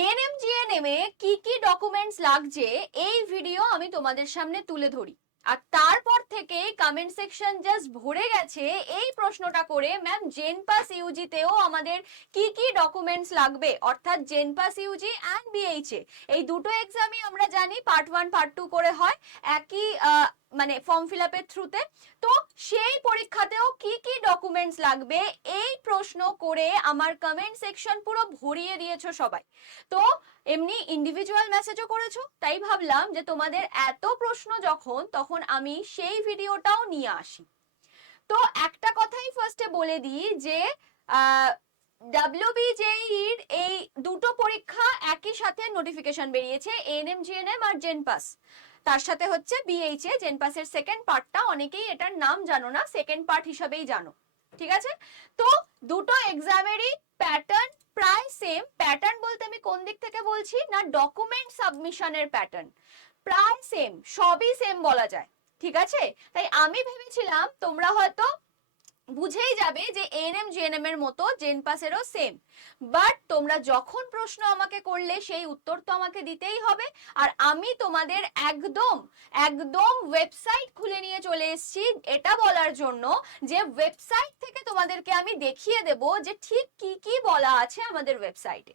ANM GNM এ কি কি documents লাগছে, এই ভিডিও আমি তোমাদের সামনে তুলে ধরি। আর তারপর থেকে কমেন্ট সেকশন জাস্ট ভরে গেছে এই প্রশ্নটা করে ম্যাম জেনপাস ইউজিতেও আমাদের কি কি ডকুমেন্টস লাগবে? অর্থাৎ জেনপাস ইউজি অ্যান্ড বিএইচএ এই দুটো এক্সামই আমরা জানি পার্ট ওয়ান পার্ট টু করে হয়। একই মানে ফর্ম ফিল আপের থ্রুতে তো। সেই পরীক্ষাতেও কি কি ডকুমেন্টস লাগবে, এই প্রশ্ন করে আমার কমেন্ট সেকশন পুরো ভরিয়ে দিয়েছ সবাই। তো এমনি ইন্ডিভিজুয়াল মেসেজও করেছ, তাই ভাবলাম যে তোমাদের এত প্রশ্ন যখন, তখন আমি সেই ভিডিওটাও নিয়ে আসি। তো একটা কথাই ফার্স্টে বলে দিই যে ডাব্লিউবিজেইর এই দুটো পরীক্ষা একই সাথে নোটিফিকেশন বেরিয়েছে এএনএম জিএনএম আর জেনপাস তার সাথে হচ্ছে বিএইচএ জেনপাসের সেকেন্ড পার্টটা অনেকেই এটার নাম জানো না সেকেন্ড পার্ট হিসাবেই জানো। ঠিক আছে? তো দুটো এক্সামেরই প্যাটার্ন প্রায় সেম প্যাটার্ন বলতে আমি কোন দিক থেকে বলছি? না ডকুমেন্ট সাবমিশনের প্যাটার্ন প্রায় সেম সবই সেম বলা যায়। ঠিক আছে? তাই আমি ভেবেছিলাম তোমরা হয়তো বুঝেই যাবে যে এএনএম জিএনএম এর মতো জেনপাসেরও সেম বাট তোমরা যখন প্রশ্ন আমাকে করলে, সেই উত্তর তো আমাকে দিতেই হবে। আর আমি তোমাদের একদম একদম ওয়েবসাইট খুলে নিয়ে চলে এসেছি এটা বলার জন্য যে ওয়েবসাইট থেকে তোমাদেরকে আমি দেখিয়ে দেব যে ঠিক কি কি বলা আছে আমাদের ওয়েবসাইটে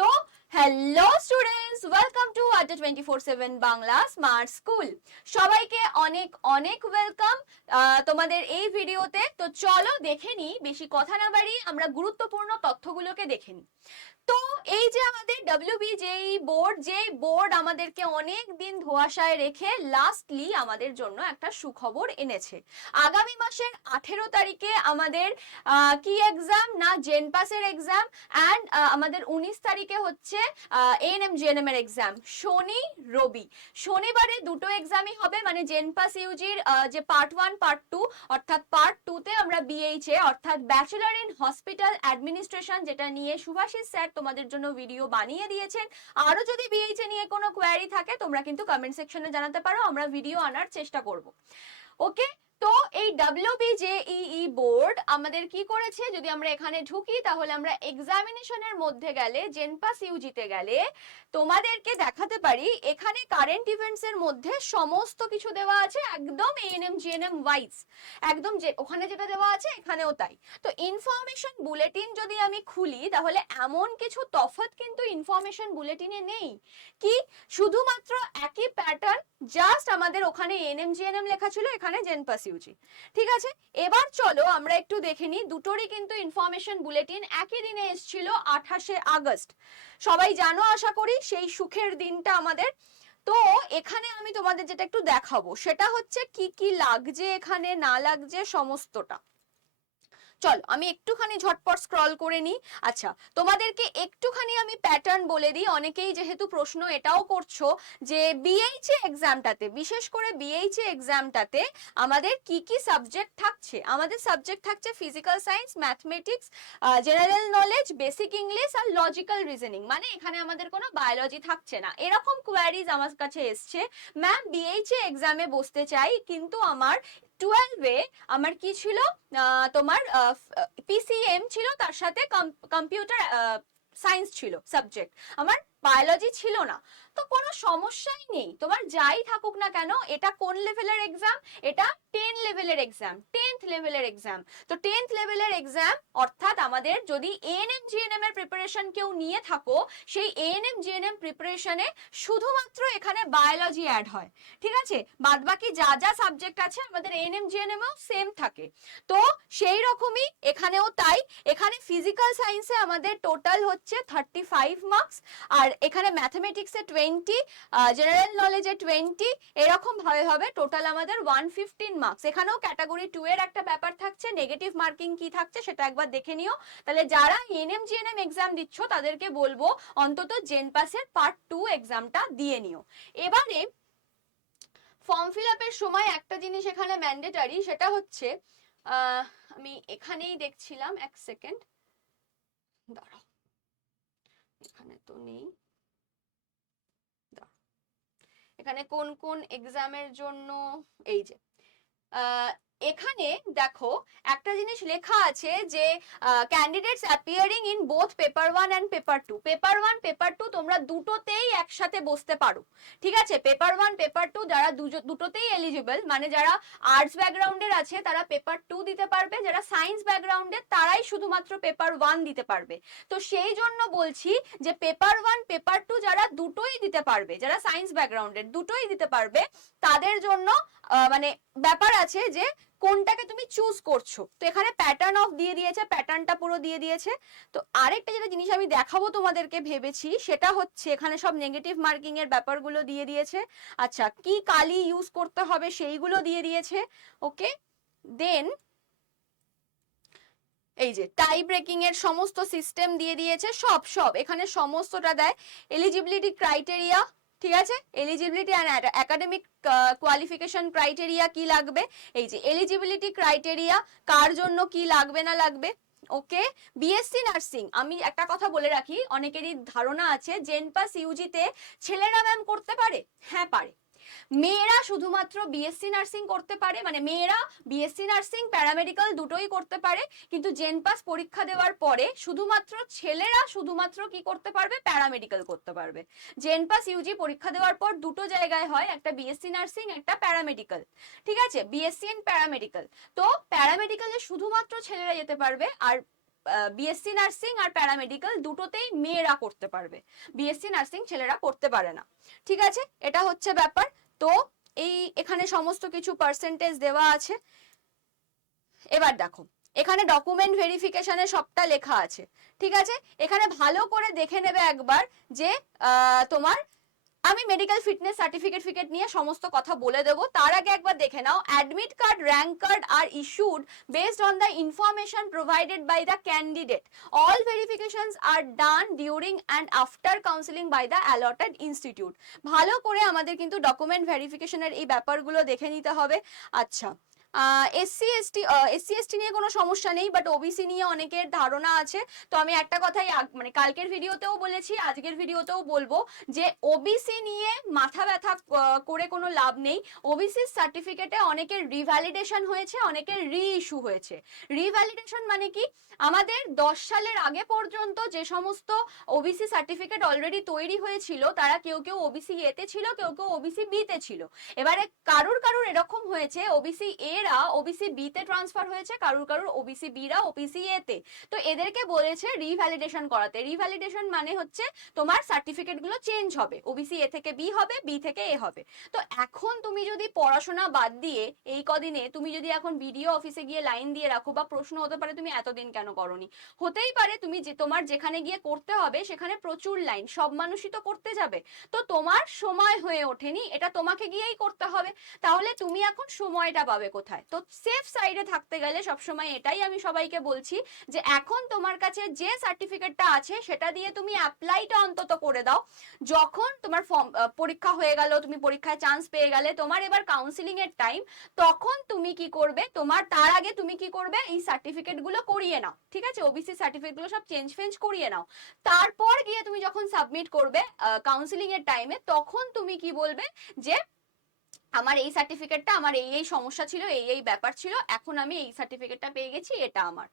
তো hello students welcome to Adda twenty four seven Bangla smart school সবাইকে অনেক অনেক ওয়েলকাম তোমাদের এই ভিডিওতে তো। চলো দেখে নিই, বেশি কথা না বাড়ি আমরা গুরুত্বপূর্ণ তথ্যগুলোকে দেখে নিই। তো এই যে আমাদের ডব্লিউবিজেই বোর্ড যে বোর্ড আমাদেরকে অনেক দিন ধোয়াশায় রেখে লাস্টলি আমাদের জন্য একটা সুখবর এনেছে। আগামী মাসের আঠেরো তারিখে আমাদের কি এক্সাম না জেনপাসের এক্সাম অ্যান্ড আমাদের উনিশ তারিখে হচ্ছে এএনএম জিএনএম এর এক্সাম শনি, রবি। শনিবারে দুটো এক্সামই হবে মানে জেনপাস ইউজির যে পার্ট ওয়ান পার্ট টু অর্থাৎ পার্ট টুতে আমরা বিএইচএ অর্থাৎ ব্যাচেলার ইন হসপিটাল অ্যাডমিনিস্ট্রেশন যেটা নিয়ে সুভাষিস স্যার তোমাদের জন্য ভিডিও বানিয়ে দিয়েছেন। আরও যদি বিএইচএ নিয়ে কোনো কোয়ারি থাকে, তোমরা কিন্তু কমেন্ট সেকশনে জানাতে পারো, আমরা ভিডিও আনার চেষ্টা করব। ওকে তো এই ডাব্লিউবিজেইই বোর্ড আমাদের কি করেছে? যদি আমরা এখানে ঢুকি, তাহলে আমরা এক্সামিনেশনের মধ্যে গেলে জেনপাস ইউজিতে গেলে, তোমাদেরকে দেখাতে পারি, এখানে কারেন্ট ইভেন্টস এর মধ্যে সমস্ত কিছু দেওয়া আছে, একদম এএনএম জিএনএম ওয়াইজ একদম যে, ওখানে যেটা দেওয়া আছে, এখানেও তাই। তো ইনফরমেশন বুলেটিন যদি আমি খুলি, তাহলে এমন কিছু তফাৎ কিন্তু ইনফরমেশন বুলেটিনে নেই। কি? শুধুমাত্র একই প্যাটার্ন জাস্ট আমাদের ওখানে এনএম জিএনএম লেখা ছিল, এখানে জেনপাস ইউজি ঠিক আছে? এবার চলো আমরা একটু দেখে নিই, দুটোরই কিন্তু ইনফরমেশন বুলেটিন একই দিনে এসেছিল আঠাশে আগস্ট। সবাই জানো আশা করি, সেই সুখের দিনটা আমাদের। তো এখানে আমি তোমাদের যেটা একটু দেখাবো, সেটা হচ্ছে কি কি লাগছে, এখানে না লাগছে, সমস্তটা। চলো, আমি একটুখানি ঝটপট স্ক্রল করে নিই। আচ্ছা তোমাদেরকে একটুখানি আমি প্যাটার্ন বলে দিই। অনেকেই যেহেতু প্রশ্ন এটাও করছ যে বিএইচএ এক্সামটাতে বিশেষ করে বিএইচএ এক্সামটাতে আমাদের কি কি সাবজেক্ট থাকছে? আমাদের সাবজেক্ট থাকছে physical science mathematics general knowledge basic English আর লজিক্যাল রিজনিং মানে এখানে আমাদের কোনো বায়োলজি থাকছে না। এরকম কোয়ারিজ আমার কাছে এসছে। ম্যাম বিএইচএ এক্সামে বসতে চাই, কিন্তু আমার টুয়েলভে আমার কি ছিল? তোমার পিসিএম ছিল তার সাথে কম্পিউটার সায়েন্স ছিল সাবজেক্ট আমার বায়োলজি ছিল না। তো কোনো সমস্যাই নেই। তোমার যাই থাকুক না কেন, এটা কোন লেভেলের এক্সাম এটা টেন লেভেলের এক্সাম টেন্থ লেভেলের এক্সাম তো টেন্থ লেভেলের এক্সাম অর্থাৎ আমাদের যদি এএনএম জিএনএম এর প্রিপারেশন কেউ নিয়ে থাকো, সেই এএনএম জিএনএম প্রিপারেশনে শুধুমাত্র এখানে বায়োলজি অ্যাড হয়। ঠিক আছে? বাদ বাকি যা যা সাবজেক্ট আছে, আমাদের এএনএম জিএনএমও সেম থাকে। তো সেই রকমই এখানেও তাই। এখানে ফিজিক্যাল সায়েন্সে আমাদের টোটাল হচ্ছে থার্টি ফাইভ মার্কস আর এখানে ম্যাথামেটিক্সে টোয়েন্টি জেনারেল নলেজে টোয়েন্টি এরকম ভাবে হবে। টোটাল আমাদের ওয়ান ফিফটিন মার্কস এখানেও ক্যাটাগরি টু এর একটা ব্যাপার থাকছে। নেগেটিভ মার্কিং কি থাকছে সেটা একবার দেখে নিও। তাহলে যারা এনএম জিএনএম এক্সাম দিচ্ছ, তাদেরকে বলব অন্তত জেন পাসের পার্ট টু এক্সামটা দিয়ে নিও। এবারে ফর্ম ফিল আপের সময় একটা জিনিস এখানে ম্যান্ডেটারি সেটা হচ্ছে আমি এখানেই দেখছিলাম, এক সেকেন্ড দাঁড়াও। এখানে তো নেই দাঁড়াও। এখানে কোন কোন এক্সামের জন্য এই যে এখানে দেখো একটা জিনিস লেখা আছে যে candidates appearing in both paper one and paper two paper one paper two তোমরা দুটোতেই একসাথে বসতে পারো। ঠিক আছে? পেপার ওয়ান পেপার টু যারা দুটোতেই এলিজিবল মানে যারা আর্টস ব্যাকগ্রাউন্ডের আছে, তারা পেপার টু দিতে পারবে। যারা সায়েন্স ব্যাকগ্রাউন্ডের তারাই শুধুমাত্র পেপার ওয়ান দিতে পারবে। তো সেই জন্য বলছি যে পেপার ওয়ান পেপার টু যারা দুটোই দিতে পারবে, যারা সায়েন্স ব্যাকগ্রাউন্ডের দুটোই দিতে পারবে, তাদের জন্য মানে ব্যাপার আছে যে কোনটাকে তুমি চুজ করছ? তো এখানে প্যাটার্ন অফ দিয়ে দিয়েছে প্যাটার্নটা পুরো দিয়ে দিয়েছে। তো আরেকটা যেটা জিনিস আমি দেখাবো তোমাদেরকে ভেবেছি, সেটা হচ্ছে এখানে সব নেগেটিভ মার্কিং এর ব্যাপারগুলো দিয়ে দিয়েছে। আচ্ছা কি কালি ইউজ করতে হবে সেইগুলো দিয়ে দিয়েছে ওকে দেন এই যে টাই ব্রেকিং এর সমস্ত সিস্টেম দিয়ে দিয়েছে, সব সব। এখানে সমস্তটা দেয়। এলিজিবিলিটি ক্রাইটেরিয়া ঠিক আছে? Eligibility and academic qualification criteria কি লাগবে? এই যে এলিজিবিলিটি ক্রাইটেরিয়া কার জন্য কি লাগবে না লাগবে? ওকে বিএসসি নার্সিং আমি একটা কথা বলে রাখি, অনেকেরই ধারণা আছে জেনপাস ইউজিতে ছেলেরা ম্যাম করতে পারে? হ্যাঁ পারে। মেয়েরা শুধুমাত্র বিএসসি নার্সিং করতে পারে মানে মেয়েরা বিএসসি নার্সিং প্যারামেডিক্যাল দুটোই করতে পারে, কিন্তু জেনপাস পরীক্ষা দেওয়ার পরে শুধুমাত্র ছেলেরা শুধুমাত্র কি করতে পারবে? প্যারামেডিক্যাল করতে পারবে। জেনপাস ইউজি পরীক্ষা দেওয়ার পর দুটো জায়গায় হয়, একটা বিএসসি নার্সিং একটা প্যারামেডিক্যাল ঠিক আছে? বিএসসি এন্ড প্যারামেডিক্যাল তো প্যারামেডিক্যালে শুধুমাত্র ছেলেরা যেতে পারবে, আর বিএসসি নার্সিং আর প্যারামেডিক্যাল দুটোতেই মেয়েরা করতে পারবে। বিএসসি নার্সিং ছেলেরা করতে পারে না। ঠিক আছে? এটা হচ্ছে ব্যাপার। তো এই এখানে সমস্ত কিছু পার্সেন্টেজ দেওয়া আছে। এবার দেখো, এখানে ডকুমেন্ট ভেরিফিকেশনে সবটা লেখা আছে। ঠিক আছে? এখানে ভালো করে দেখে নেবে একবার যে তোমার আমি মেডিকেল ফিটনেস সার্টিফিকেট ফিকেট নিয়ে সমস্ত কথা বলে দেবো। তার আগে একবার দেখে নাও admit card rank card are issued based on the information provided by the candidate all verifications are done during and after counselling by the allotted institute ভালো করে আমাদের কিন্তু ডকুমেন্ট ভেরিফিকেশনের এই ব্যাপারগুলো দেখে নিতে হবে। আচ্ছা এসসি এসটি এসসি এসটি নিয়ে কোনো সমস্যা নেই বাট ওবিসি নিয়ে অনেকের ধারণা আছে। তো আমি একটা কথাই মানে কালকের ভিডিওতেও বলেছি, আজকের ভিডিওতেও বলব যে ওবিসি নিয়ে মাথা ব্যথা করে কোনো লাভ নেই। ওবিসি সার্টিফিকেটে অনেকের রিভ্যালিডেশন হয়েছে, অনেকের রি ইস্যু হয়েছে। রিভ্যালিডেশন মানে কি? আমাদের দশ সালের আগে পর্যন্ত যে সমস্ত ওবিসি সার্টিফিকেট অলরেডি তৈরি হয়েছিল, তারা কেউ কেউ ওবিসি এতে ছিল, কেউ কেউ ওবিসি বিতে ছিল। এবারে কারুর কারুর এরকম হয়েছে ওবিসি এরা ওবিসি বিতে ট্রান্সফার হয়েছে, কারুর কারুর ওবিসি বিরা ওবিসি এতে তো। এদেরকে বলেছে রিভ্যালিডেশন করাতে। রিভ্যালিডেশন মানে হচ্ছে তোমার সার্টিফিকেটগুলো চেঞ্জ হবে। ওবিসি এ থেকে বি হবে বি থেকে এ হবে। তো এখন তুমি যদি পড়াশোনা বাদ দিয়ে এই কদিনে তুমি যদি এখন বিডিও অফিসে গিয়ে লাইন দিয়ে রাখো বা প্রশ্ন হতে পারে তুমি এতদিন কেন করনি। হতেই পারে তুমি যে তোমার যেখানে গিয়ে করতে হবে সেখানে প্রচুর লাইন সব মানুষই তো করতে যাবে। তো তোমার সময় হয়ে ওঠেনি, এটা তোমাকে গিয়েই করতে হবে। তাহলে তুমি এখন সময়টা পাবে কোথায়? তো সেফ সাইডে থাকতে গেলে সবসময় এটাই আমি সবাইকে বলছি যে এখন তোমার কাছে যে সার্টিফিকেটটা আছে সেটা দিয়ে তুমি অ্যাপ্লাইটা অন্তত করে দাও। যখন তোমার ফর্ম পরীক্ষা হয়ে গেল, তুমি পরীক্ষায় চান্স পেয়ে গেলে, তোমার এবার কাউন্সিলিং এর টাইম তখন তুমি কি করবে? তোমার তার আগে তুমি কি করবে? এই সার্টিফিকেটগুলো করিয়ে নাও, ঠিক আছে? ওবিসি সার্টিফিকেটগুলো সব চেঞ্জ ফেঞ্জ করিয়ে নাও। তারপর গিয়ে তুমি যখন সাবমিট করবে কাউন্সিলিং এর টাইমে তখন তুমি কি বলবে যে আমার এই সার্টিফিকেটটা আমার এই এই সমস্যা ছিল, এই এই ব্যাপার ছিল, এখন আমি এই সার্টিফিকেটটা পেয়ে গেছি, এটা আমার।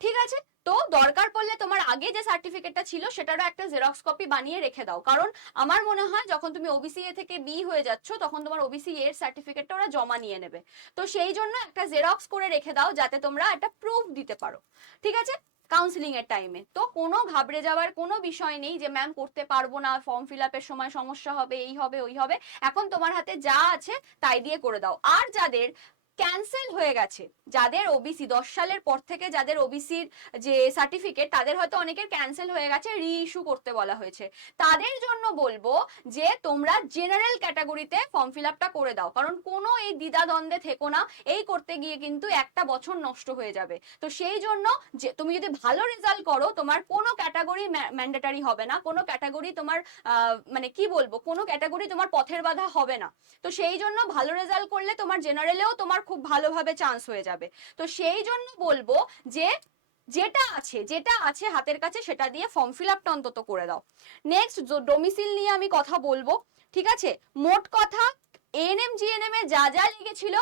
ঠিক আছে? তো দরকার পড়লে তোমার আগে যে সার্টিফিকেটটা ছিল, সেটারও একটা জেরক্স কপি বানিয়ে রেখে দাও। কারণ আমার মনে হয়, যখন তুমি ওবিসি এ থেকে বি হয়ে যাচ্ছ, তখন তোমার ওবিসি এর সার্টিফিকেটটা ওরা জমা নিয়ে নেবে। তো সেই জন্য একটা জেরক্স করে রেখে দাও, যাতে তোমরা একটা প্রুফ দিতে পারো। ঠিক আছে? কাউন্সিলিং এর টাইমে তো কোনো ঘাবড়ে যাওয়ার কোনো বিষয় নেই যে ম্যাম করতে পারব না ফর্ম ফিল আপের সময় সমস্যা হবে, এই হবে, ওই হবে। এখন তোমার হাতে যা আছে, তাই দিয়ে করে দাও। আর যাদের ক্যান্সেল হয়ে গেছে। যাদের ওবিসি দশ সালের পর থেকে যাদের ওবিসির যে সার্টিফিকেট তাদের হয়তো অনেকের ক্যান্সেল হয়ে গেছে রি ইস্যু করতে বলা হয়েছে। তাদের জন্য বলব যে, তোমরা জেনারেল ক্যাটাগরিতে ফর্ম ফিল আপটা করে দাও। কারণ কোনো এই দ্বিধা দ্বন্দ্বে থেকো না, এই করতে গিয়ে কিন্তু একটা বছর নষ্ট হয়ে যাবে। তো সেই জন্য যে, তুমি যদি ভালো রেজাল্ট করো, তোমার কোনো ক্যাটাগরি ম্যান্ডেটারি হবে না। কোনো ক্যাটাগরি তোমার মানে কি বলব? কোনো ক্যাটাগরি তোমার পথের বাধা হবে না। তো সেই জন্য ভালো রেজাল্ট করলে তোমার জেনারেলেও তোমার খুব ভালোভাবে চান্স হয়ে যাবে। তো সেই জন্য বলব যে, যেটা আছে যেটা আছে হাতের কাছে সেটা দিয়ে ফর্ম ফিল আপটা অন্তত করে দাও। নেক্সট ডোমিসিল নিয়ে আমি কথা বলব, ঠিক আছে? মোট কথা এএনএম জিএনএম এ যা যা লেগেছিল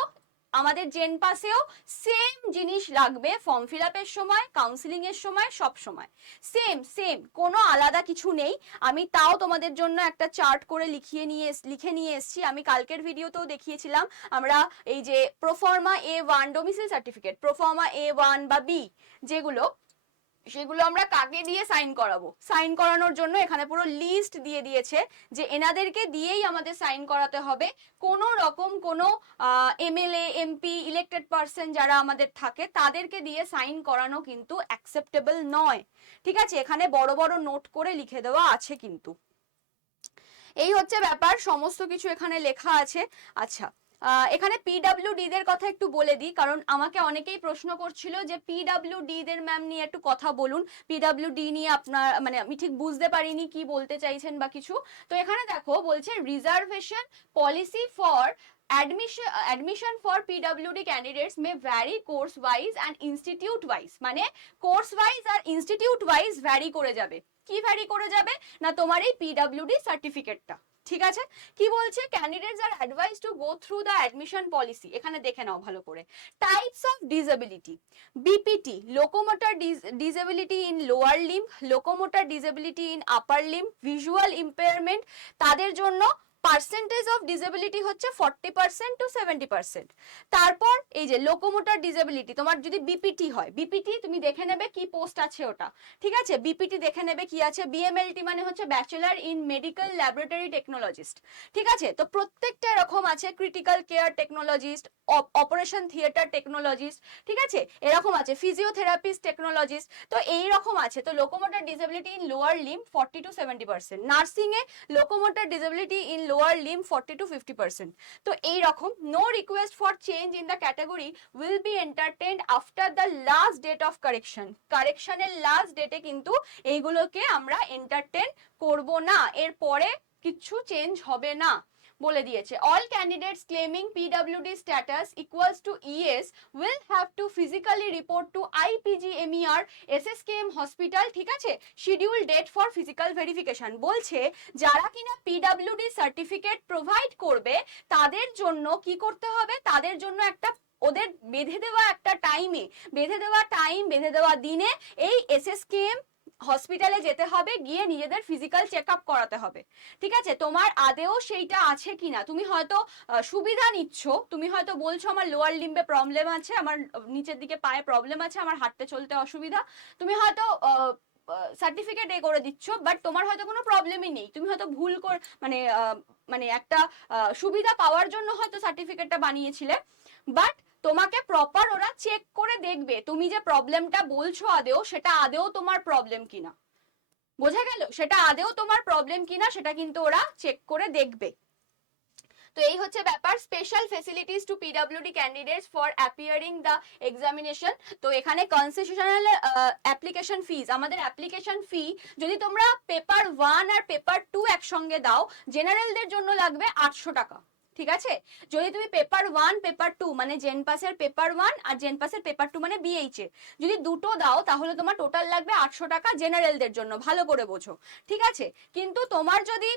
আমাদের জেন পাসেও সেম জিনিস লাগবে ফর্ম ফিল আপের সময় কাউন্সিলিং এর সময়, সব সময়। সেম সেম কোনো আলাদা কিছু নেই। আমি তাও তোমাদের জন্য একটা চার্ট করে লিখিয়ে নিয়ে লিখে নিয়ে এসেছি। আমি কালকের ভিডিওতেও দেখিয়েছিলাম আমরা এই যে proforma A one domicile certificate proforma A one বা বি যেগুলো সেগুলো আমরা কাকে দিয়ে সাইন করাবো? সাইন করানোর জন্য এখানে পুরো লিস্ট দিয়ে দিয়েছে যে এনাদেরকে দিয়েই আমাদের সাইন করাতে হবে। কোনো রকম কোনো এমএলএ, এমপি ইলেক্টেড পার্সন যারা আমাদের থাকে, তাদেরকে দিয়ে সাইন করানো কিন্তু অ্যাকসেপ্টেবল নয়। ঠিক আছে? এখানে বড় বড় নোট করে লিখে দেওয়া আছে কিন্তু। এই হচ্ছে ব্যাপার। সমস্ত কিছু এখানে লেখা আছে। আচ্ছা এখানে পিডাব্লিউডি দের কথা একটু বলে দিই, কারণ আমাকে অনেকেই প্রশ্ন করছিল যে পিডাব্লিউডি দের ম্যাম নিয়ে একটু কথা বলুন। পিডাব্লিউডি নিয়ে আপনার মানে আমি ঠিক বুঝতে পারিনি কি বলতে চাইছেন বা কিছু। তো এখানে দেখো, বলছে reservation policy for admission admission for PWD candidates may vary course wise and institute wise মানে কোর্স ওয়াইজ আর ইনস্টিটিউট ওয়াইজ ভ্যারি করে যাবে। কি ভ্যারি করে যাবে? না তোমার এই পিডাব্লিউডি সার্টিফিকেটটা ঠিক আছে? কি বলছে? Candidates are advise to go through the admission policy এখানে দেখে নাও ভালো করে। Types of disability BPT locomotor disability in lower limb locomotor disability in upper limb visual impairment তাদের জন্য পার্সেন্টেজ অফ ডিসেবিলিটি হচ্ছে forty percent to seventy percent তারপর এই যে লোকোমোটর ডিসেবিলিটি তোমার যদি বিপিটি হয় বিপিটি তুমি দেখে নেবে কি পোস্ট আছে ওটা। ঠিক আছে? বিপিটি দেখে নেবে কি আছে। বিএমএলটি মানে হচ্ছে bachelor in medical laboratory technologist ঠিক আছে? তো প্রত্যেকটা এরকম আছে critical care technologist operation theatre technologist ঠিক আছে? এরকম আছে ফিজিওথেরাপিস্ট টেকনোলজিস্ট তো এই রকম আছে। তো locomotor disability in lower limb forty to seventy percent nursing A locomotor disability in lower limb forty to fifty percent তো এইরকম no request for change in the category will be entertained after the last date of correction কারেকশনের last ডেটে কিন্তু এইগুলোকে আমরা entertain করব না। এরপরে কিচ্ছু চেঞ্জ হবে না। বলে দিয়েছে। All candidates claiming PWD status equals to ES will have to physically report to IPGMER SSKM hospital ঠিক আছে? Schedule date for physical verification বলছে, যারা কিনা পিডব্লিউডি সার্টিফিকেট প্রোভাইড করবে, তাদের জন্য কি করতে হবে? তাদের জন্য একটা, ওদের বেঁধে দেওয়া একটা টাইমে বেঁধে দেওয়া টাইম বেঁধে দেওয়া দিনে এই এসএসকেএম হসপিটালে যেতে হবে, গিয়ে নিজেদের ফিজিক্যাল চেক আপ করাতে হবে। ঠিক আছে? তোমার আদেও সেইটা আছে কিনা? তুমি হয়তো সুবিধা নিচ্ছ। তুমি হয়তো বলছো, আমার লোয়ার লিম্বে প্রবলেম আছে, আমার নিচের দিকে পায়ে প্রবলেম আছে, আমার হাঁটতে চলতে অসুবিধা। তুমি হয়তো সার্টিফিকেট এ করে দিচ্ছ বাট তোমার হয়তো কোনো প্রবলেমই নেই। তুমি হয়তো ভুল কর মানে মানে একটা সুবিধা পাওয়ার জন্য হয়তো সার্টিফিকেটটা বানিয়েছিলে। বাট তোমাকে প্রপার ওরা চেক করে দেখবে, তুমি যে প্রবলেমটা বলছো আদেও, সেটা আদেও তোমার প্রবলেম কিনা। বোঝা গেল? সেটা আদেও তোমার প্রবলেম কিনা, সেটা কিন্তু ওরা চেক করে দেখবে। তো এই হচ্ছে ব্যাপার। Special facilities to PWD candidates for appearing the examination তো এখানে কনসেশনাল অ্যাপ্লিকেশন ফিজ আমাদের অ্যাপ্লিকেশন ফি যদি তোমরা পেপার ওয়ান আর পেপার টু একসঙ্গে দাও জেনারেলদের জন্য লাগবে আটশো টাকা। ঠিক আছে? যদি তুমি পেপার ওয়ান পেপার টু মানে জেন পাসের পেপার ওয়ান আর জেন পাসের পেপার টু মানে বিএইচ এ যদি দুটো দাও, তাহলে তোমার টোটাল লাগবে আটশো টাকা জেনারেলদের জন্য। ভালো করে বোঝো। ঠিক আছে? কিন্তু তোমার যদি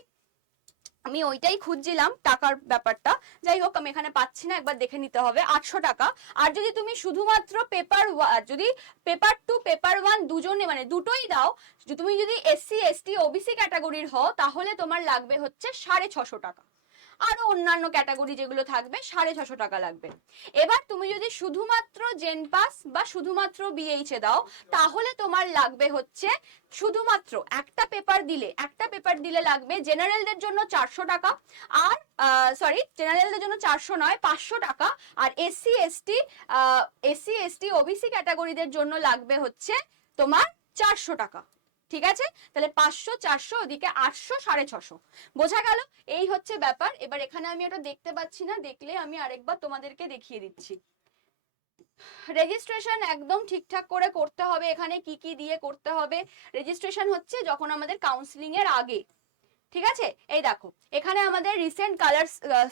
আমি ওইটাই খুঁজছিলাম টাকার ব্যাপারটা, যাই হোক, আমি এখানে পাচ্ছি না, একবার দেখে নিতে হবে। আটশো টাকা। আর যদি তুমি শুধুমাত্র পেপার যদি পেপার টু পেপার ওয়ান দুজনে মানে দুটোই দাও তুমি যদি এসসি এসটি ওবিসি ক্যাটাগরির হও, তাহলে তোমার লাগবে হচ্ছে সাড়ে ছশো টাকা। আরও অন্যান্য ক্যাটাগরি যেগুলো থাকবে, সাড়ে ছশো টাকা লাগবে। এবার তুমি যদি শুধুমাত্র জেন পাস বা শুধুমাত্র বিএইচ দাও, তাহলে তোমার লাগবে হচ্ছে শুধুমাত্র একটা পেপার দিলে, একটা পেপার দিলে লাগবে জেনারেলদের জন্য চারশো টাকা আর সরি জেনারেলদের জন্য চারশো নয়, পাঁচশো টাকা। আর SC ST SC ST OBC ক্যাটাগরিদের জন্য লাগবে হচ্ছে তোমার চারশো টাকা। ঠিক আছে? তাহলে পাঁচশো, চারশো, ওদিকে আটশো, সাড়ে ছশো। বোঝা গেল? এই হচ্ছে ব্যাপার। এবার এখানে আমি ওটা দেখতে পাচ্ছি না। দেখলে আমি আরেকবার তোমাদেরকে দেখিয়ে দিচ্ছি। রেজিস্ট্রেশন একদম ঠিকঠাক করে করতে হবে। এখানে কি কি দিয়ে করতে হবে? রেজিস্ট্রেশন হচ্ছে যখন আমাদের কাউন্সিলিং এর আগে। ঠিক আছে? এই দেখো, এখানে আমাদের রিসেন্ট কালার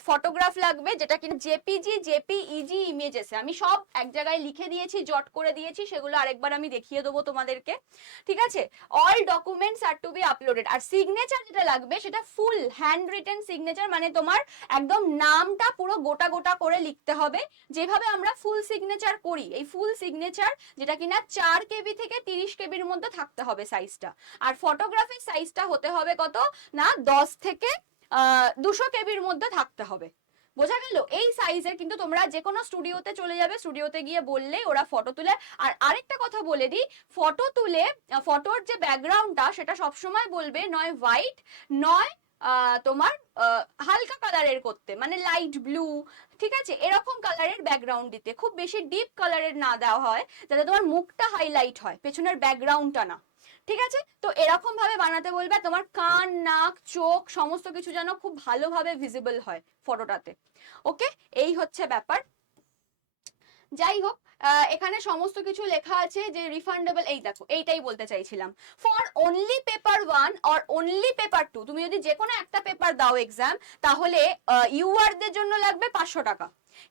ফটোগ্রাফ লাগবে, যেটা কিনা জেপিজি জেপি ইজি ইমেজেস আমি সব এক জায়গায় লিখে দিয়েছি জট করে দিয়েছি, সেগুলো আরেকবার আমি দেখিয়ে দেবো তোমাদেরকে। ঠিক আছে? All documents are to be uploaded R signature যেটা লাগবে, সেটা ফুল হ্যান্ড রিটেন সিগনেচার মানে তোমার একদম নামটা পুরো গোটা গোটা করে লিখতে হবে। যেভাবে আমরা ফুল সিগনেচার করি, এই ফুল সিগনেচার যেটা কিনা চার কেবি থেকে তিরিশ কেবির মধ্যে থাকতে হবে সাইজটা আর ফটোগ্রাফির সাইজটা হতে হবে কত? না দশ থেকে দুশো কেবির মধ্যে থাকতে হবে। বোঝা গেল? এই সাইজের কিন্তু তোমরা যে কোনো স্টুডিওতে চলে যাবে স্টুডিওতে গিয়ে বললে ওরা ফটো তুলে। আর আরেকটা কথা বলে দিই ফটো তুলে ফটোর যে ব্যাকগ্রাউন্ডটা সেটা সবসময় বলবে নয় হোয়াইট নয় তোমার হালকা কালারের করতে মানে লাইট ব্লু ঠিক আছে? এরকম কালারের ব্যাকগ্রাউন্ড দিতে। খুব বেশি ডিপ কালারের না দেওয়া হয়, যাতে তোমার মুখটা হাইলাইট হয়, পেছনের ব্যাকগ্রাউন্ডটা না। ঠিক আছে? তো এরকম ভাবে বানাতে বলবে তোমার কান, নাক, চোখ সমস্ত কিছু যেন খুব ভালোভাবে ভিজিবল হয় ফটোটাতে ওকে এই হচ্ছে ব্যাপার। যাই হোক এখানে সমস্ত কিছু লেখা আছে যে রিফান্ডেবল এই দেখো, এইটাই বলতে চাইছিলাম। For only paper one or only paper two তুমি যদি যে কোনো একটা পেপার দাও এক্সাম তাহলে ইউআরদের জন্য লাগবে পাঁচশো টাকা।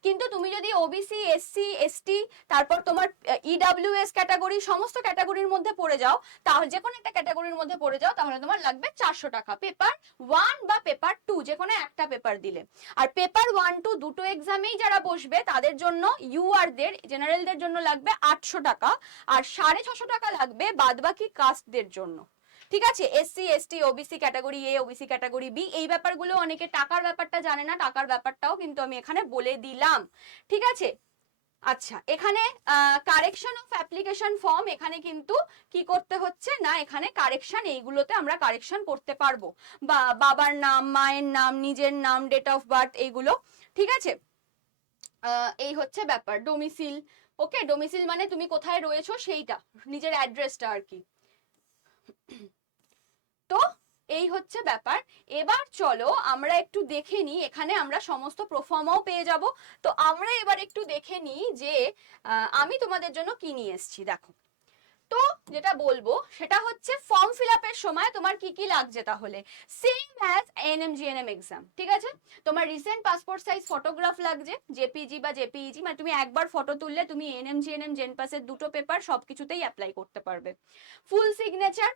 কিন্তু তুমি যদি ওবিসি এসসি এসটি তারপর তোমার ইডাব্লিউএস ক্যাটাগরি সমস্ত ক্যাটাগরির মধ্যে পড়ে যাও, তাহলে যে কোনো একটা ক্যাটাগরির মধ্যে পড়ে যাও, তাহলে তোমার লাগবে চারশো টাকা। পেপার ওয়ান বা পেপার টু যে কোনো একটা পেপার দিলে। আর পেপার ওয়ান টু দুটো এক্সামেই যারা বসবে, তাদের জন্য ইউআরদের জেনারেলদের জন্য লাগবে আটশো টাকা। আর সাড়ে ছশো টাকা লাগবে বাদবাকি কাস্টদের জন্য। ঠিক আছে? SC ST OBC category A OBC category B এই ব্যাপারগুলো অনেকে টাকার ব্যাপারটা জানে না, টাকার ব্যাপারটাও কিন্তু আমি এখানে বলে দিলাম। ঠিক আছে? আচ্ছা এখানে কারেকশন অফ অ্যাপ্লিকেশন ফর্ম এখানে কিন্তু কি করতে হচ্ছে? না, এখানে কারেকশন এইগুলোতে আমরা কারেকশন করতে পারব। বা, বাবার নাম, মায়ের নাম, নিজের নাম ডেট অফ বার্থ এইগুলো। ঠিক আছে? এই হচ্ছে ব্যাপার। ডোমিসিল ওকে ডোমিসিল মানে তুমি কোথায় রয়েছো? সেইটা, নিজের অ্যাড্রেসটা আর কি। তো এই হচ্ছে ব্যাপার। এবার চলো আমরা একটু দেখে নিই, এখানে আমরা সমস্ত প্রফর্মাও পেয়ে যাব। তো আমরা এবার একটু দেখে নিই যে আমি তোমাদের জন্য কি নিয়ে এসেছি, দেখো। তো যেটা বলব, সেটা হচ্ছে ফর্ম ফিল সময় তোমার কি কি লাগছে তাহলে? সেম অ্যাজ এক্সাম ঠিক আছে? তোমার রিসেন্ট পাসপোর্ট সাইজ ফটোগ্রাফ লাগছে জেপিজি বা জেপিইজি মানে তুমি একবার ফটো তুললে তুমি দুটো পেপার অ্যাপ্লাই করতে পারবে। ফুল সিগনেচার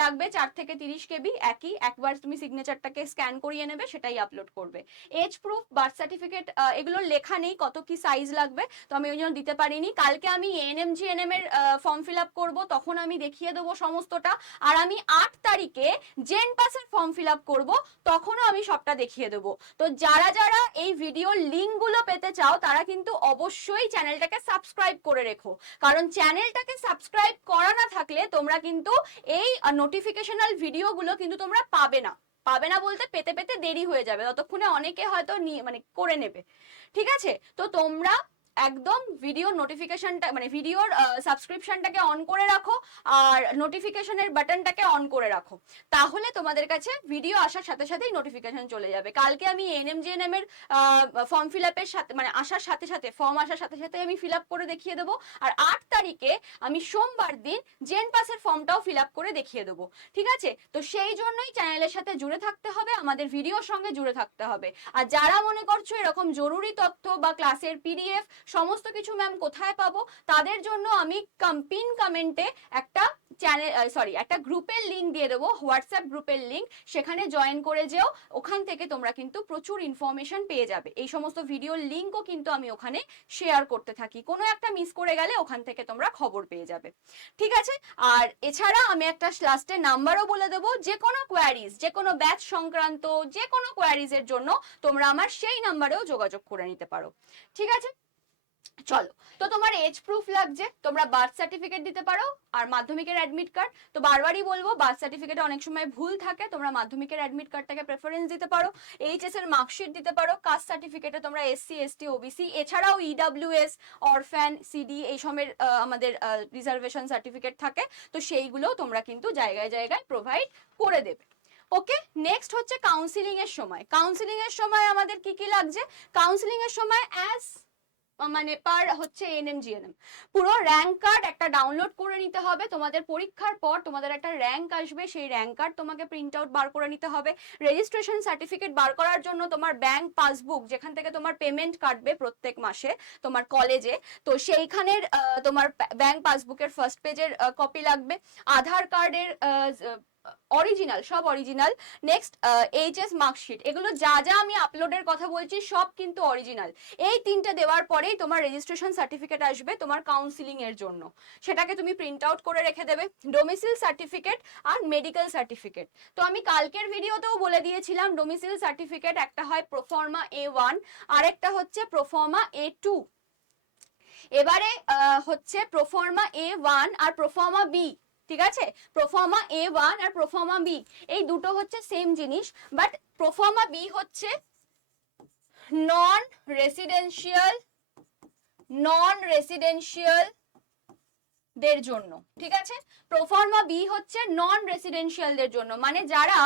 লাগবে চার থেকে তিরিশ কেবি, একই, একবার তুমি সিগনেচারটাকে স্ক্যান করিয়ে নেবে, সেটাই আপলোড করবে। এজ প্রুফ বার্থ সার্টিফিকেট এগুলো লেখা নেই কত কি সাইজ লাগবে, তো আমি ওই জন্য দিতে পারিনি। কালকে আমি এনএমজিএনএম এর ফর্ম ফিল আপ করব, তখন আমি দেখিয়ে দেবো সমস্তটা। আর আমি আট তারিখে জেন পাসের ফর্ম ফিল আপ করব, তখনও আমি সবটা দেখিয়ে দেবো। তো যারা যারা এই ভিডিওর লিঙ্কগুলো পেতে চাও, তারা কিন্তু অবশ্যই চ্যানেলটাকে সাবস্ক্রাইব করে রেখো। কারণ চ্যানেলটাকে সাবস্ক্রাইব করা না থাকলে তোমরা কিন্তু এই নোটিফিকেশনাল ভিডিওগুলো কিন্তু তোমরা পাবে না। পাবে না বলতে পেতে পেতে দেরি হয়ে যাবে। ততক্ষণে অনেকে হয়তো নিয়ে মানে করে নেবে। ঠিক আছে? তো তোমরা একদম ভিডিও নোটিফিকেশনটা মানে ভিডিওর সাবস্ক্রিপশনটাকে অন করে রাখো আর নোটিফিকেশনের বাটনটাকে অন করে রাখো। তাহলে তোমাদের কাছে ভিডিও আসার সাথে সাথেই নোটিফিকেশন চলে যাবে। কালকে আমি এনএমজিএনএম এর ফর্ম ফিল আপের সাথে মানে আসার সাথে সাথে ফর্ম আসার সাথে সাথে আমি ফিল আপ করে দেখিয়ে দেবো। আর আট তারিখে আমি সোমবার দিন জেন পাসের ফর্মটাও ফিল আপ করে দেখিয়ে দেবো। ঠিক আছে? তো সেই জন্যই চ্যানেলের সাথে জুড়ে থাকতে হবে, আমাদের ভিডিওর সঙ্গে জুড়ে থাকতে হবে। আর যারা মনে করছ এরকম জরুরি তথ্য বা ক্লাসের পিডিএফ সমস্ত কিছু ম্যাম কোথায় পাবো? তাদের জন্য আমি পিন কমেন্টে একটা চ্যানেল সরি একটা গ্রুপের লিংক দিয়ে দেবো হোয়াটসঅ্যাপ গ্রুপের লিঙ্ক সেখানে জয়েন করে যেও, ওখান থেকে তোমরা কিন্তু প্রচুর ইনফরমেশন পেয়ে যাবে। এই সমস্ত ভিডিওর লিঙ্কও কিন্তু আমি ওখানে শেয়ার করতে থাকি। কোনো একটা মিস করে গেলে ওখান থেকে তোমরা খবর পেয়ে যাবে। ঠিক আছে? আর এছাড়া আমি একটা লাস্টে নাম্বারও বলে দেবো। যে কোনো কোয়ারিজ যে কোনো ব্যাচ সংক্রান্ত, যে কোনো কোয়ারিজের জন্য তোমরা আমার সেই নাম্বারেও যোগাযোগ করে নিতে পারো। ঠিক আছে? চলো। তো তোমার এজ প্রুফ লাগছে, তোমরা বার্থ সার্টিফিকেট দিতে পারো আর মাধ্যমিকের অ্যাডমিট কার্ড তো বারবারই বলব বার্থ সার্টিফিকেটে অনেক সময় ভুল থাকে, তোমরা মাধ্যমিকের অ্যাডমিট কার্ডটাকে প্রেফারেন্স দিতে পারো। এইচএস এর মার্কশিট দিতে পারো কাস্ট সার্টিফিকেটে তোমরা এসসি এসটি ওবিসি এছাড়াও ইডাব্লিউএস অরফ্যান সিডি এই সময়ের আমাদের রিজার্ভেশন সার্টিফিকেট থাকে। তো সেইগুলোও তোমরা কিন্তু জায়গায় জায়গায় প্রোভাইড করে দেবে। ওকে নেক্সট হচ্ছে কাউন্সিলিং এর সময়। কাউন্সিলিং এর সময় আমাদের কি কি লাগছে? কাউন্সিলিং এর সময় অ্যাজ মানে পার হচ্ছে এএনএম জিএনএম পুরো র্যাঙ্ক কার্ড একটা ডাউনলোড করে নিতে হবে। তোমাদের পরীক্ষার পর তোমাদের একটা র্যাঙ্ক আসবে। সেই র্যাঙ্ক কার্ড তোমাকে প্রিন্ট আউট বার করে নিতে হবে। রেজিস্ট্রেশন সার্টিফিকেট বার করার জন্য তোমার ব্যাংক পাসবুক যেখান থেকে তোমার পেমেন্ট কাটবে প্রত্যেক মাসে তোমার কলেজে তো সেইখানের তোমার ব্যাংক পাসবুকের ফার্স্ট পেজের কপি লাগবে। আধার কার্ডের অরিজিনাল সব অরিজিনাল নেক্সট এইচএস মার্কশিট এগুলো যা যা আমি আপলোডের কথা বলছি, সব কিন্তু অরিজিনাল এই তিনটে দেওয়ার পরেই তোমার রেজিস্ট্রেশন সার্টিফিকেট আসবে তোমার কাউন্সিলিং এর জন্য। সেটাকে তুমি প্রিন্ট আউট করে রেখে দেবে। ডোমিসিল সার্টিফিকেট আর মেডিকেল সার্টিফিকেট তো আমি কালকের ভিডিওতেও বলে দিয়েছিলাম ডোমিসিল সার্টিফিকেট একটা হয় প্রফর্মা এ ওয়ান আরেকটা হচ্ছে প্রফর্মা এ টু এবারে হচ্ছে প্রফর্মা এ ওয়ান আর প্রফর্মা বি ঠিক আছে? প্রফর্মা এ ওয়ান আর প্রফর্মা বি এই দুটো হচ্ছে সেম জিনিস বাট প্রফর্মা বি হচ্ছে নন রেসিডেন্সিয়াল নন রেসিডেন্সিয়াল দের জন্য, ঠিক আছে? প্রফর্মা বি হচ্ছে নন রেসিডেন্সিয়ালদের জন্য মানে যারা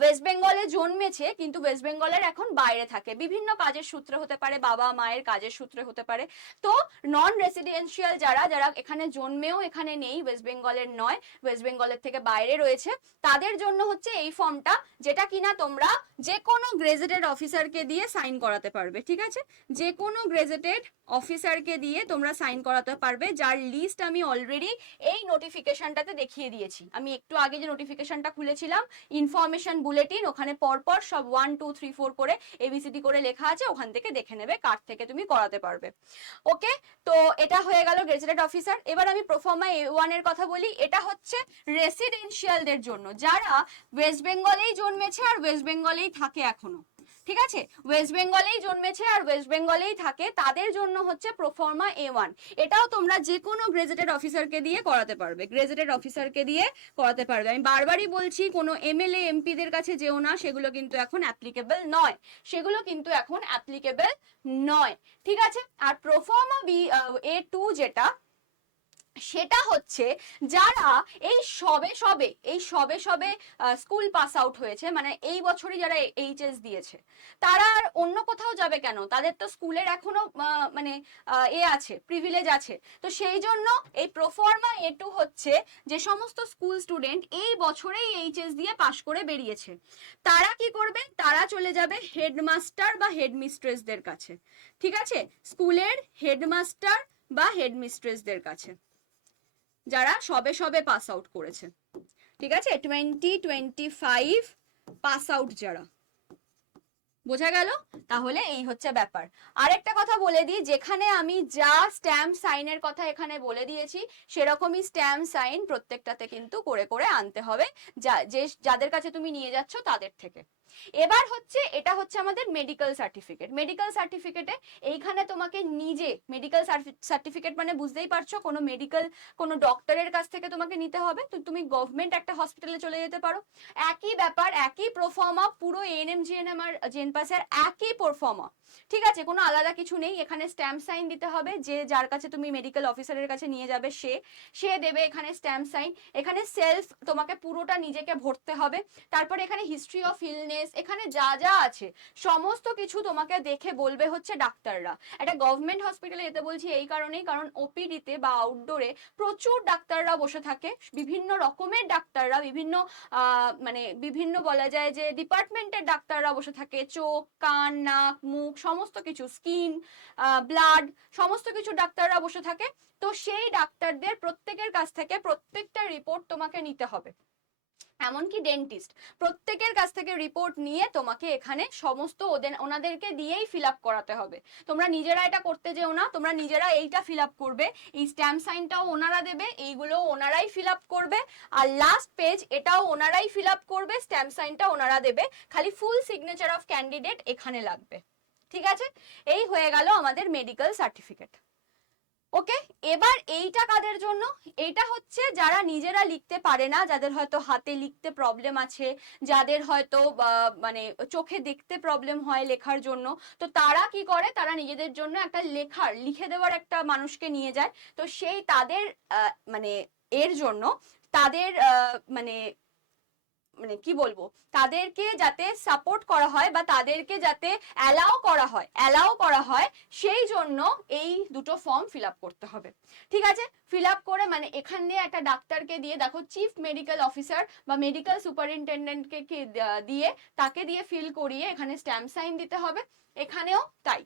ওয়েস্ট বেঙ্গলে জন্মেছে, কিন্তু ওয়েস্ট বেঙ্গলের এখন বাইরে থাকে। বিভিন্ন কাজের সূত্রে হতে পারে, বাবা মায়ের কাজের সূত্রে হতে পারে। তো নন রেসিডেন্সিয়াল যারা যারা এখানে জন্মেও এখানে নেই ওয়েস্ট বেঙ্গলের নয় ওয়েস্ট বেঙ্গলের থেকে বাইরে রয়েছে, তাদের জন্য হচ্ছে এই ফর্মটা, যেটা কিনা তোমরা যে কোনো গ্রেজেটেড অফিসারকে দিয়ে সাইন করাতে পারবে, ঠিক আছে? যে কোনো গ্রেজেটেড অফিসারকে দিয়ে তোমরা সাইন করাতে পারবে। যার লিস্ট আমি অলরেডি এই নোটিফিকেশনটাতে দেখিয়ে দিয়েছি। আমি একটু আগে যে নোটিফিকেশনটা খুলেছিলাম ইনফরমেশন বুলেটিন ওখানে পরপর সব ওয়ান টু থ্রি ফোর করে এবিসিডি করে লেখা আছে, ওখান থেকে দেখে নেবে কার থেকে তুমি করাতে পারবে। ওকে তো এটা হয়ে গেল গেজেটেড অফিসার এবার আমি প্রফর্মা এ ওয়ানের কথা বলি। এটা হচ্ছে রেসিডেন্সিয়ালদের জন্য। যারা ওয়েস্ট বেঙ্গলেই জন্মেছে আর ওয়েস্ট বেঙ্গলেই থাকে এখনও। ঠিক আছে? ওয়েস্ট বেঙ্গলেই জন্মেছে আর ওয়েস্ট বেঙ্গলেই থাকে, তাদের জন্য হচ্ছে প্রফর্মা এ ওয়ান এটাও তোমরা যে কোনো গ্রেজেটেড অফিসারকে দিয়ে করাতে পারবে। গ্রেজেটেড অফিসারকে দিয়ে করাতে পারবে। আমি বারবারই বলছি, কোনো এমএলএ এমপিদের কাছে যেও না, সেগুলো কিন্তু এখন অ্যাপ্লিকেবল নয়। সেগুলো কিন্তু এখন অ্যাপ্লিকেবল নয়। ঠিক আছে? আর প্রফর্মা বি এ টু যেটা সেটা হচ্ছে যারা এই সবে সবে, এই সবে সবে স্কুল পাস আউট হয়েছে মানে এই বছরই যারা এইচএস দিয়েছে, তারা আর অন্য কোথাও যাবে কেন? তাদের তো স্কুলের এখনও মানে এ আছে প্রিভিলেজ আছে। তো সেই জন্য এই প্রফর্মা এ টু হচ্ছে যে সমস্ত স্কুল স্টুডেন্ট এই বছরেই এইচএস দিয়ে পাশ করে বেরিয়েছে। তারা কি করবে? তারা চলে যাবে হেডমাস্টার বা হেডমিস্ট্রেসদের কাছে, ঠিক আছে? স্কুলের হেডমাস্টার বা হেডমিস্ট্রেসদের কাছে। যারা সবে সবে পাস আউট করেছে। ঠিক আছে? Twenty twenty five pass out যারা। বোঝা গেল? তাহলে এই হচ্ছে ব্যাপার। আরেকটা কথা বলে দিই, যেখানে আমি যা স্ট্যাম্প সাইনের কথা এখানে বলে দিয়েছি, সেরকমই স্ট্যাম্প সাইন প্রত্যেকটাতে কিন্তু করে করে আনতে হবে। যা, যে, যাদের কাছে তুমি নিয়ে যাচ্ছ তাদের থেকে। এবার হচ্ছে, এটা হচ্ছে আমাদের মেডিকেল সার্টিফিকেট মেডিকেল সার্টিফিকেটে এইখানে তোমাকে নিজে মেডিকেল সার্টিফিকেট মানে বুঝতেই পারছ, কোনো মেডিকেল কোনো ডক্টরের কাছ থেকে তোমাকে নিতে হবে। তো তুমি গভর্নমেন্ট একটা হসপিটালে চলে যেতে পারো। একই ব্যাপার, একই প্রফর্মা পুরো এএনএম জিএনএম আর জেনপাসের একই প্রফর্মা ঠিক আছে, কোনো আলাদা কিছু নেই। এখানে স্ট্যাম্প সাইন দিতে হবে। যে যার কাছে তুমি মেডিকেল অফিসারের কাছে নিয়ে যাবে, সে সে দেবে এখানে স্ট্যাম্প সাইন এখানে সেলফ তোমাকে পুরোটা নিজেকে ভরতে হবে। তারপরে এখানে হিস্ট্রি অফ ইলনেস এখানে যা যা আছে, সমস্ত কিছু তোমাকে দেখে বলবে হচ্ছে ডাক্তাররা। একটা গভর্নমেন্ট হসপিটালে যেতে বলছি এই কারণেই, কারণ ওপিডিতে বা আউটডোরে প্রচুর ডাক্তাররা বসে থাকে। বিভিন্ন রকমের ডাক্তাররা, বিভিন্ন মানে বিভিন্ন বলা যায় যে ডিপার্টমেন্টের ডাক্তাররা বসে থাকে। চোখ, কান, নাক, মুখ, সমস্ত কিছু, স্কিন ব্লাড সমস্ত কিছু ডাক্তাররা বসে থাকে। তো সেই ডাক্তারদের প্রত্যেকের কাছ থেকে প্রত্যেকটা রিপোর্ট তোমাকে নিতে হবে। এমনকি ডেন্টিস্ট প্রত্যেকের কাছ থেকে রিপোর্ট নিয়ে তোমাকে এখানে সমস্ত ওদের, ওনাদেরকে দিয়েই ফিল আপ করাতে হবে। তোমরা নিজেরা এটা করতে যেও না, তোমরা নিজেরা এইটা ফিল আপ করবে। এই স্ট্যাম্প সাইনটাও ওনারা দেবে এইগুলো ওনারাই ফিল আপ করবে। আর লাস্ট পেজ এটাও ওনারাই ফিল আপ করবে স্ট্যাম্প সাইনটা ওনারা দেবে। খালি ফুল সিগনেচার অফ ক্যান্ডিডেট এখানে লাগবে। ঠিক আছে? এই হয়ে গেল আমাদের মেডিকেল সার্টিফিকেট ওকে? এবার এইটা কাদের জন্য? এইটা হচ্ছে যারা নিজেরা লিখতে পারে না, যাদের হয়তো হাতে লিখতে প্রবলেম আছে, যাদের হয়তো মানে চোখে দেখতে প্রবলেম হয় লেখার জন্য, তো তারা কি করে? তারা নিজেদের জন্য একটা লেখার, লিখে দেওয়ার একটা মানুষকে নিয়ে যায়। তো সেই তাদের মানে এর জন্য তাদের মানে মানে কি বলব? তাদেরকে যাতে সাপোর্ট করা হয় বা তাদেরকে যাতে অ্যালাও করা হয় অ্যালাও করা হয়, সেই জন্য এই দুটো ফর্ম ফিল করতে হবে। ঠিক আছে? ফিল করে মানে এখান দিয়ে একটা ডাক্তারকে দিয়ে, দেখো চিফ মেডিকেল অফিসার বা মেডিকেল সুপারিনটেন্ডেন্টকে দিয়ে তাকে দিয়ে ফিল করিয়ে এখানে স্ট্যাম্প সাইন দিতে হবে। এখানেও তাই।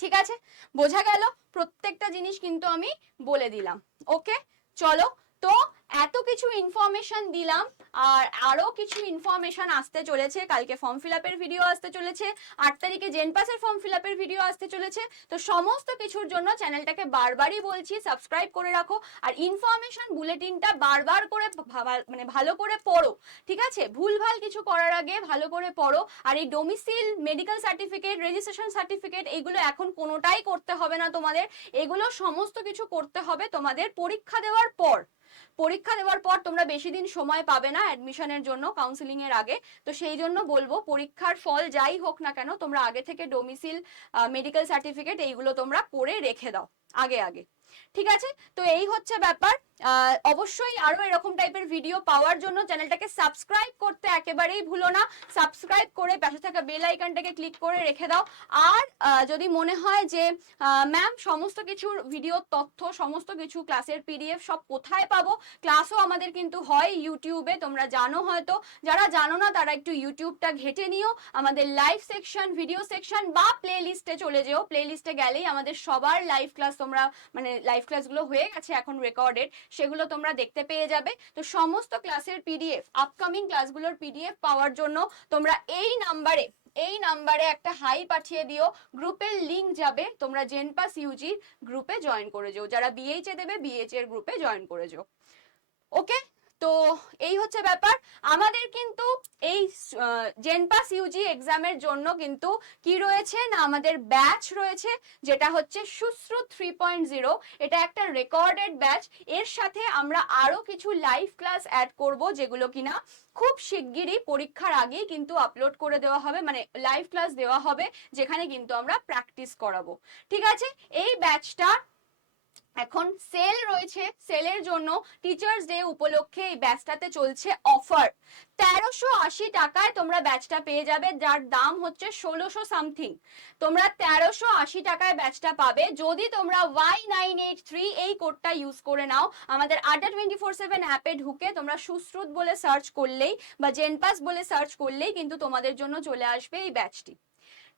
ঠিক আছে? বোঝা গেল? প্রত্যেকটা জিনিস কিন্তু আমি বলে দিলাম। ওকে চলো, তো এত কিছু ইনফরমেশন দিলাম, আর আরও কিছু ইনফরমেশন আসতে চলেছে। কালকে ফর্ম ফিল আপের ভিডিও আসতে চলেছে। আট তারিখে জেন পাসের ফর্ম ফিল আপের ভিডিও আসতে চলেছে। তো সমস্ত কিছুর জন্য চ্যানেলটাকে বারবারই বলছি সাবস্ক্রাইব করে রাখো। আর ইনফরমেশন বুলেটিনটা বারবার করে মানে ভালো করে পড়ো, ঠিক আছে? ভুলভাল কিছু করার আগে ভালো করে পড়ো। আর এই domicile medical certificate registration certificate এগুলো এখন কোনোটাই করতে হবে না তোমাদের। এগুলো সমস্ত কিছু করতে হবে তোমাদের পরীক্ষা দেওয়ার পর। পরীক্ষা দেওয়ার পর তোমরা বেশি দিন সময় পাবে না অ্যাডমিশনের জন্য কাউন্সিলিং এর আগে। তো সেই জন্য বলব, পরীক্ষার ফল যাই হোক না কেন, তোমরা আগে থেকে ডোমিসিল মেডিকেল সার্টিফিকেট এইগুলো তোমরা করে রেখে দাও, আগে আগে। ঠিক আছে? তো এই হচ্ছে ব্যাপার। অবশ্যই আরও এরকম টাইপের ভিডিও পাওয়ার জন্য চ্যানেলটাকে সাবস্ক্রাইব করতে একেবারেই ভুলো না। সাবস্ক্রাইব করে পাশে থাকা বেল আইকনটাকে ক্লিক করে রেখে দাও। আর যদি মনে হয় যে ম্যাম সমস্ত কিছুর ভিডিও তথ্য, সমস্ত কিছু ক্লাসের পিডিএফ সব কোথায় পাবো? ক্লাসও আমাদের কিন্তু হয় ইউটিউবে তোমরা জানো হয়তো। যারা জানো না, তারা একটু ইউটিউবটা ঘেটে নিও। আমাদের লাইভ সেকশন ভিডিও সেকশন বা প্লে লিস্টে চলে যেও। প্লে লিস্টে গেলেই আমাদের সবার লাইভ ক্লাস তোমরা মানে লাইভ ক্লাসগুলো হয়ে গেছে এখন রেকর্ডেড সেগুলো তোমরা দেখতে পেয়ে যাবে। তো সমস্ত ক্লাসের পিডিএফ আপকামিং ক্লাসগুলোর পিডিএফ পাওয়ার জন্য তোমরা এই নাম্বারে এই নাম্বারে একটা হাই পাঠিয়ে দিও। গ্রুপের লিংক যাবে, তোমরা জেনপাস ইউজি গ্রুপে জয়েন করে যেও। যারা বিএইচ দেবে বিএইচ এর গ্রুপে জয়েন করে যেও। ওকে তো এই হচ্ছে ব্যাপার। আমাদের কিন্তু এই জেনপাস ইউজি এক্সামের জন্য কিন্তু কি রয়েছে না আমাদের ব্যাচ রয়েছে, যেটা হচ্ছে সুশ্রুত থ্রি পয়েন্ট জিরো এটা একটা রেকর্ডেড ব্যাচ এর সাথে আমরা আরও কিছু লাইভ ক্লাস অ্যাড করব যেগুলো কিনা খুব শিগগিরই পরীক্ষার আগেই কিন্তু আপলোড করে দেওয়া হবে মানে লাইভ ক্লাস দেওয়া হবে, যেখানে কিন্তু আমরা প্র্যাকটিস করাবো। ঠিক আছে? এই ব্যাচটা এখন সেল রয়েছে সেলের জন্য টিচার্স ডে উপলক্ষে এই ব্যাচটাতে চলছে অফার তেরোশো আশি টাকায় তোমরা ব্যাচটা পেয়ে যাবে, যার দাম হচ্ছে ষোলোশো সামথিং তোমরা তেরোশো আশি টাকায় ব্যাচটা পাবে। যদি তোমরা ওয়াই নাইন এইট থ্রি এই কোডটা ইউজ করে নাও, আমাদের আড্ডা টোয়েন্টি ফোর সেভেন অ্যাপে ঢুকে তোমরা সুশ্রুত বলে সার্চ করলেই বা জেনপাস বলে সার্চ করলেই কিন্তু তোমাদের জন্য চলে আসবে এই ব্যাচটি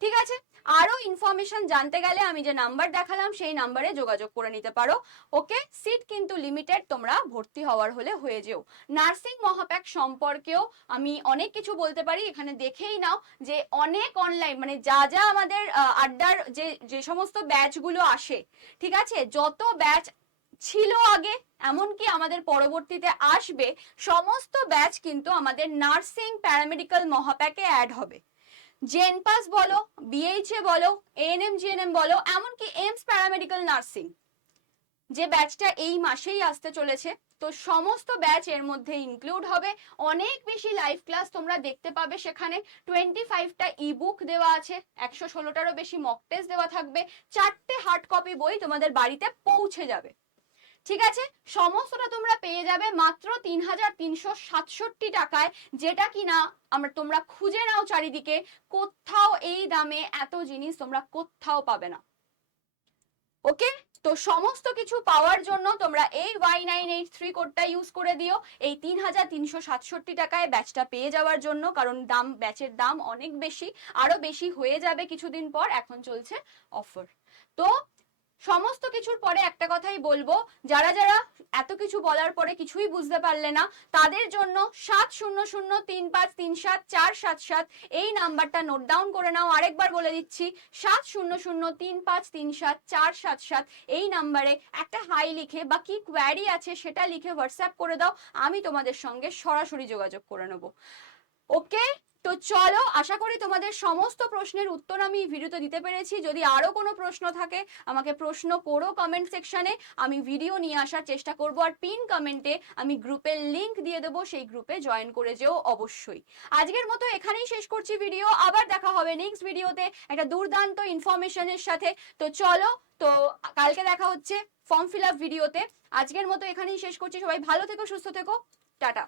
ঠিক আছে? আরও ইনফরমেশন জানতে গেলে আমি যে নাম্বার দেখালাম, সেই নাম্বারে যোগাযোগ করে নিতে পারো। ওকে সিট কিন্তু লিমিটেড তোমরা ভর্তি হওয়ার হলে হয়ে যেও। নার্সিং মহাপ্যাক সম্পর্কেও আমি অনেক কিছু বলতে পারি। এখানে দেখেই নাও যে অনেক অনলাইন মানে যা যা আমাদের আড্ডার যে যে সমস্ত ব্যাচগুলো আসে, ঠিক আছে? যত ব্যাচ ছিল আগে, এমনকি আমাদের পরবর্তীতে আসবে, সমস্ত ব্যাচ কিন্তু আমাদের নার্সিং প্যারামেডিক্যাল মহাপ্যাকে অ্যাড হবে। জেনপাস বলো বিএইচএ বলো এএনএম জিএনএম বলো, এমনকি এমস প্যারামেডিক্যাল নার্সিং যে ব্যাচটা এই মাসেই আসতে চলেছে, তো সমস্ত ব্যাচ এর মধ্যে ইনক্লুড হবে। অনেক বেশি লাইভ ক্লাস তোমরা দেখতে পাবে সেখানে। টোয়েন্টি ফাইভটা ই বুক দেওয়া আছে, একশো ষোলোটারও বেশি মক টেস্ট দেওয়া থাকবে। চারটে হার্ড কপি বই তোমাদের বাড়িতে পৌঁছে যাবে। ঠিক আছে? সমস্তটা তোমরা পেয়ে যাবে মাত্র তিন হাজার তিনশো সাতষট্টি টাকায়। যেটা কিনা আমরা তোমরা খুঁজে নাও চারিদিকে, কোথাও এই দামে এত জিনিস তোমরা কোথাও পাবে না। ওকে? তো সমস্ত কিছু পাওয়ার জন্য তোমরা এই ওয়াই নাইন এইট থ্রি কোডটা ইউজ করে দিও। এই তিন হাজার তিনশো সাতষট্টি টাকায় ব্যাচটা পেয়ে যাওয়ার জন্য, কারণ দাম ব্যাচের দাম অনেক বেশি, আরও বেশি হয়ে যাবে কিছুদিন পর। এখন চলছে অফার তো সমস্ত কিছুর পরে একটা কথাই বলব, যারা যারা এত কিছু বলার পরে কিছুই বুঝতে পারলে না, তাদের জন্য সাত শূন্য শূন্য তিন পাঁচ তিন সাত চার সাত সাত এই নাম্বারটা নোট ডাউন করে নাও। আরেকবার বলে দিচ্ছি, সাত শূন্য শূন্য তিন পাঁচ তিন সাত চার সাত সাত এই নাম্বারে একটা হাই লিখে বা কি কোয়ারি আছে সেটা লিখে হোয়াটসঅ্যাপ করে দাও, আমি তোমাদের সঙ্গে সরাসরি যোগাযোগ করে নেব। ওকে তো চলো, আশা করি তোমাদের সমস্ত প্রশ্নের উত্তর আমি ভিডিওতে দিতে পেরেছি। যদি আরও কোনো প্রশ্ন থাকে, আমাকে প্রশ্ন করো কমেন্ট সেকশানে আমি ভিডিও নিয়ে আসার চেষ্টা করব আর পিন কমেন্টে আমি গ্রুপের লিংক দিয়ে দেবো, সেই গ্রুপে জয়েন করে যেও অবশ্যই। আজকের মতো এখানেই শেষ করছি ভিডিও আবার দেখা হবে নেক্সট ভিডিওতে একটা দুর্দান্ত ইনফরমেশনের সাথে। তো চলো, তো কালকে দেখা হচ্ছে ফর্ম ফিল আপ ভিডিওতে আজকের মতো এখানেই শেষ করছি। সবাই ভালো থেকো, সুস্থ থেকো। টাটা।